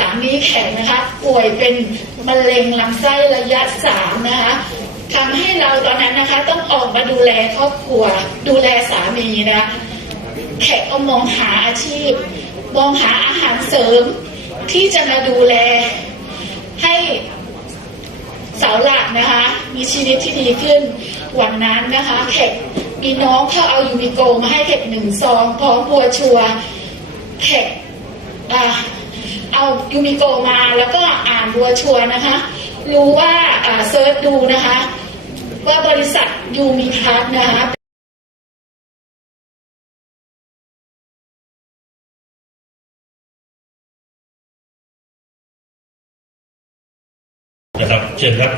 สามีแข็งนะคะ ป่วยเป็นมะเร็งลำไส้ระยะสามนะคะทำให้เราตอนนั้นนะคะ ต้องออกมาดูแลครอบครัว ดูแลสามีนะแขกก็มองหาอาชีพ มองหาอาหารเสริม ที่จะมาดูแล ให้เสาหลักนะคะ มีชีวิตที่ดีขึ้นวันนั้นนะคะแขกมีน้องเขาเอายูมิโกมาให้แขกหนึ่งซองพร้อมบัวชัวแขกอ่า เอายูมิโกมาแล้วก็อ่านบัวชัวร์นะคะ รู้ว่าอ่าเซิร์ชดูนะคะ ว่าบริษัทยูมิพัทนะคะนะครับเชิญครับ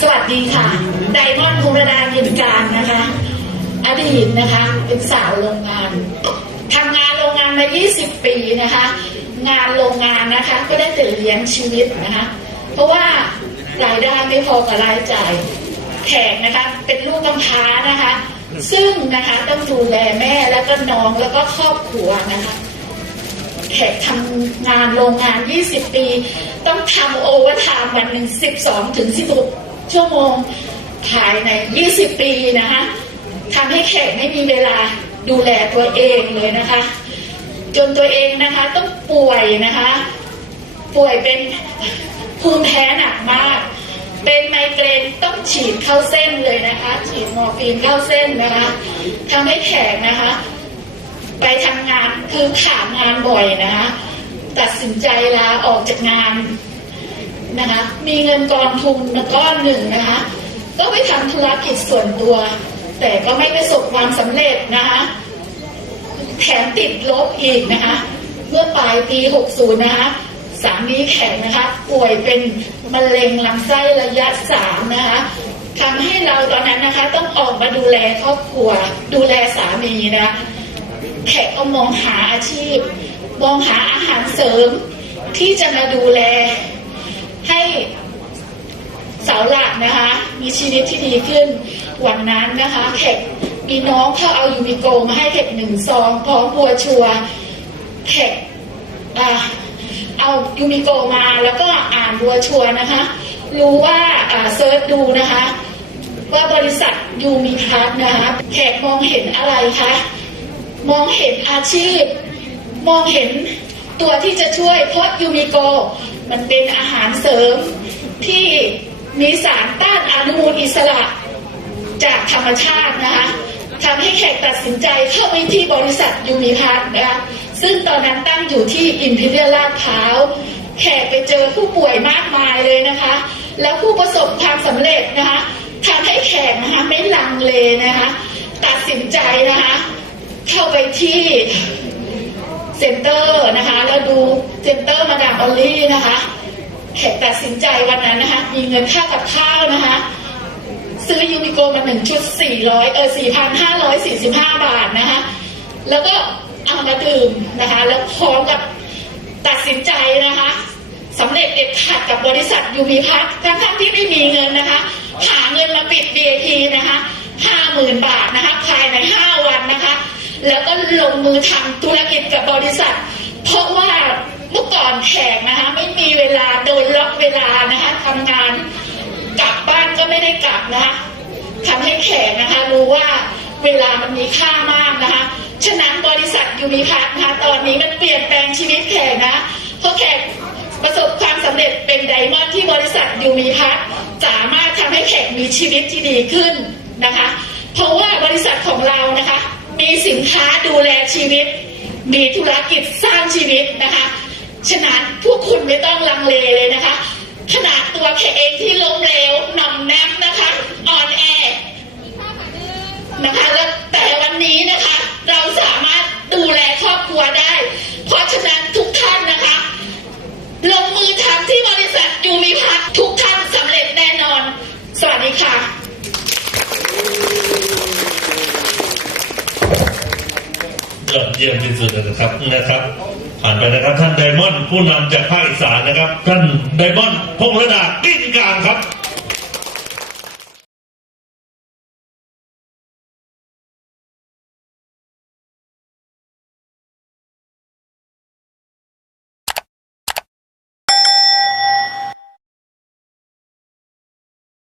สวัสดีค่ะไดมอนด์ภูรดายิน การนะคะ อดีตนะคะ เป็นสาวโรงงานทำงานโรงงานมา 20 ปีนะคะ งานโรงงานนะคะ ก็ได้แต่เลี้ยงชีวิตนะคะ เพราะว่ารายได้ไม่พอกับรายจ่ายแขกนะคะ เป็นลูกกำพร้านะคะ ซึ่งนะคะต้องดูแลแม่แล้วก็น้องแล้วก็ครอบครัวนะคะ แขกทำงานโรงงาน 20 ปี ต้องทำโอเวอร์ไทม์วันหนึ่ง12 ถึง 16 ชั่วโมง ภายใน 20 ปีนะคะทำให้แขกไม่มีเวลาดูแลตัวเองเลยนะคะ จนตัวเองนะคะต้องป่วยนะคะ ป่วยเป็นภูมิแพ้หนักมาก เป็นไมเกรนต้องฉีดเข้าเส้นเลยนะคะ ฉีดมอร์ฟีนเข้าเส้นนะคะทำให้แขกนะคะ ไปทำงานคือขาดงานบ่อยนะคะ ตัดสินใจลาออกจากงานนะคะ มีเงินกองทุนมาก้อนหนึ่งนะคะ ก็ไปทำธุรกิจส่วนตัว แต่ก็ไม่ประสบความสำเร็จนะคะแถมติดลบอีกนะคะ เมื่อปลายปี 60 นะคะสามีแข็งนะคะป่วยเป็นมะเร็งลำไส้ระยะสามนะคะทำให้เราตอนนั้นนะคะ ต้องออกมาดูแลครอบครัว ดูแลสามีนะคะแขกก็มองหาอาชีพ มองหาอาหารเสริม ที่จะมาดูแล เสาหลักนะคะ มีชีวิตที่ดีขึ้นวันนั้นนะคะแขกมีน้องเขาเอายูมิโกมาให้แขกหนึ่งซองพร้อมบัวชัวร์แขกอเอายูมิโกมาแล้วก็อ่านบัวชัวนะคะ รู้ว่าอ่าเซิร์ชดูนะคะ ว่าบริษัทยูมิพัทนะคะแขกมองเห็นอะไรคะมองเห็นอาชีพ มองเห็นตัวที่จะช่วยเพราะยูมิโก มันเป็นอาหารเสริมที่ มีสารต้านอนุมูลอิสระจากธรรมชาตินะคะทำให้แขกตัดสินใจเข้าไปที่บริษัทยูมิพัทนะคะซึ่งตอนนั้นตั้งอยู่ที่อิมพีเรียลลาดพร้าวแขกไปเจอผู้ป่วยมากมายเลยนะคะ แล้วผู้ประสบความสำเร็จนะคะทำให้แขกนะคะไม่ลังเลนะคะ ตัดสินใจนะคะ เข้าไปที่เซ็นเตอร์นะคะแล้วดูเซ็นเตอร์มาดามออลลี่นะคะ ตัดสินใจวันนั้นนะคะ มีเงินค่ากับข้าวนะคะ ซื้อยูมิโกมาหนึ่งชุด400เออ4,545บห้าบาทนะคะ แล้วก็เอามาดื่มนะคะ แล้วพร้อมกับตัดสินใจนะคะสำเร็จเด็ดขาดกับบริษัทยูมิพัททั้งๆที่ไม่มีเงินนะคะ หาเงินมาปิด BAT นะคะ50,000บาทนะคะ ภายใน5วันนะคะ แล้วก็ลงมือทำธุรกิจกับบริษัท เพราะว่า ก่อนแขกนะคะ ไม่มีเวลาโดนล็อกเวลานะคะทำงานกลับบ้านก็ไม่ได้กลับนะคะทำให้แขกนะคะ รู้ว่าเวลามันมีค่ามากนะคะฉะนั้นบริษัทยูมิพัทนะคะตอนนี้มันเปลี่ยนแปลงชีวิตแขกนะเพราะแขกประสบความสำเร็จเป็นไดมอนด์ที่บริษัทยูมิพัทสามารถทำให้แขกมีชีวิตที่ดีขึ้นนะคะ เพราะว่าบริษัทของเรานะคะ มีสินค้าดูแลชีวิต มีธุรกิจสร้างชีวิตนะคะ ฉะนั้นพวกคุณไม่ต้องลังเลเลยนะคะ ขนาดตัวแขกเองที่ล้มเหลวน่อมแนมนะคะอ่อนแอนะคะแล้วแต่วันนี้นะคะ เราสามารถดูแลครอบครัวได้ เพราะฉะนั้นทุกท่านนะคะลงมือทำที่บริษัทยูมิพัททุกท่านสำเร็จแน่นอน สวัสดีค่ะยอดเยี่ยมที่สุดเลยนะครับนะครับ ผ่านไปนะครับท่านไดมอนด์ผู้นำจากภาคอีสานนะครับ ท่านไดมอนด์พงษ์ระดากิ้งกลางครับ